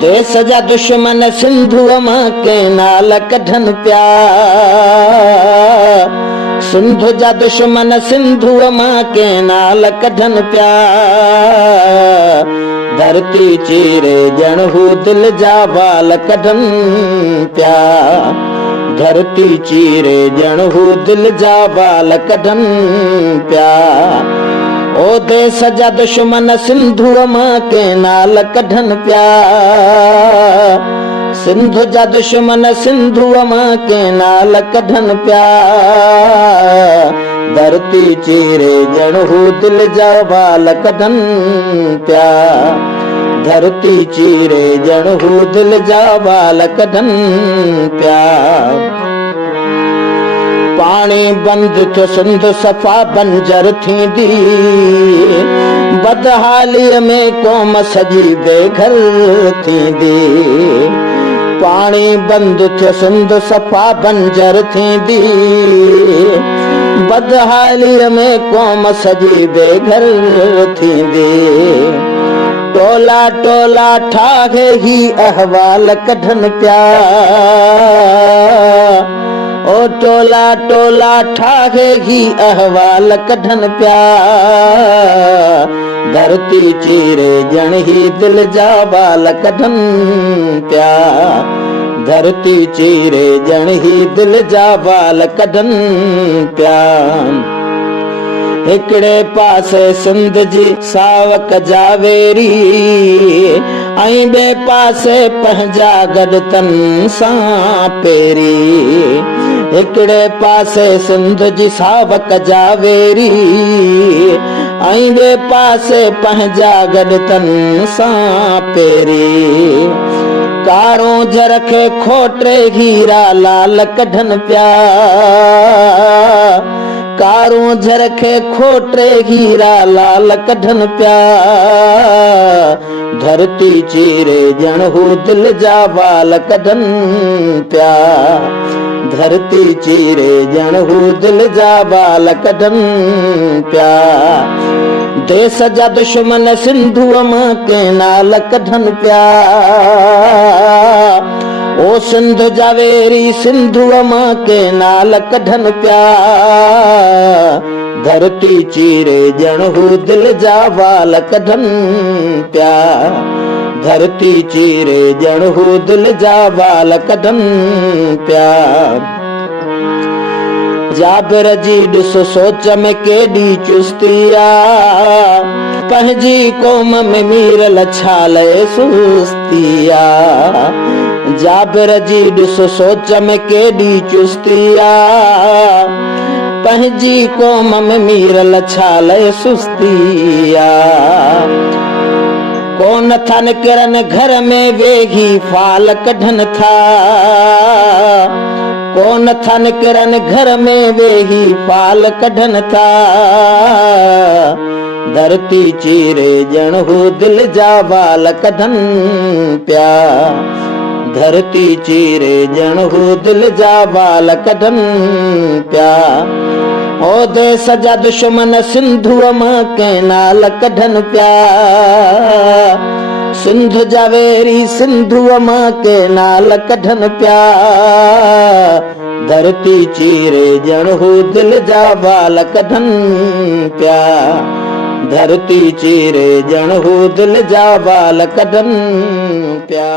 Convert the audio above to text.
देश जा दुश्मन सिंधुअ मां के नाल कढन पिया। सिंधु जा दुश्मन सिंधुअ मां के नाल कढन पिया। धरती चीरे जण हू दिल जा वाल कढन पिया। धरती चीरे जण हू दिल जा वाल कढन पिया। ओ देश जा दुश्मन सिंधुअ मां के नाल कढन पिया। सिंधु जा दुश्मन सिंधुअ मां के नाल कढन पिया। धरती चीरे जण हू दिल जा वाल कढन पिया। धरती चीरे जण हू दिल जा वाल कढन पिया। पानी बंद थियो सिंध सफ़ा बंजर थींदी। बदहालीअ में क़ौम सॼी बेघर थींदी। पानी बंद थियो सिंध सफ़ा बंजर थींदी। बदहालीअ में क़ौम सॼी बेघर थींदी। टोला टोला ठाहे ही अहवाल कढन पिया। ओ टोला टोला ठाहे ही अहवाल कढन पिया। धरती चीरे जण ही दिल जा वाल कढन पिया। धरती चीरे जण ही दिल जा वाल कढन पिया। हिकड़े पासे सिंध जी सावक जावेरी। ऐं ॿिए पासे पंहिंजा गॾतन सां पेरी। हिकड़े पासे सिंध जी सावक जावेरी। ऐं ॿिए पासे पंहिंजा गॾतन सां पेरी। कारो जर खे खोटे हीरा लाल कढन पिया। कारो जर खे खोटे हीरा लाल कढन पिया। धरती चीरे जण हू दिल जा वाल कढन पिया। धरती चीरे जण हू दिल जा वाल कढन पिया। देश जा दुश्मन सिंधुअ मां के नाल कढन पिया। ओ सिंध जावेरी सिंधुअ मां के नाल कढन पिया। धरती चीरे जण हू दिल जा वाल कढन पिया। धरती चीरे जण हू दिल जा वाल कढन पिया। जाबिर जी ॾिस सोच में केॾी चुस्तिया। पंहिंजी क़ौम में मीरल छाल सुस्तिया। जाबिर जी ॾिस सोच में केॾी चुस्तिया। पंहिंजी क़ौम में मीरल छाल सुस्तिया। कोन था निकिरनि घर में वेही फाल कढन था। कोन था निकिरनि घर में वेही फाल कढन था। धरती चीरे जण हू दिल जा वाल कढन पिया। धरती चीरे जण हू दिल जा वाल कढन पिया। ओ देश जा दुश्मन सिंधुअ मां के नाल कढन पिया। सिंध जावेरी सिंधुअ मां के नाल कढन पिया। धरती चीरे जण हू दिल जा वाल कढन पिया। धरती चीरे जण हू दिल जा वाल कढन पिया।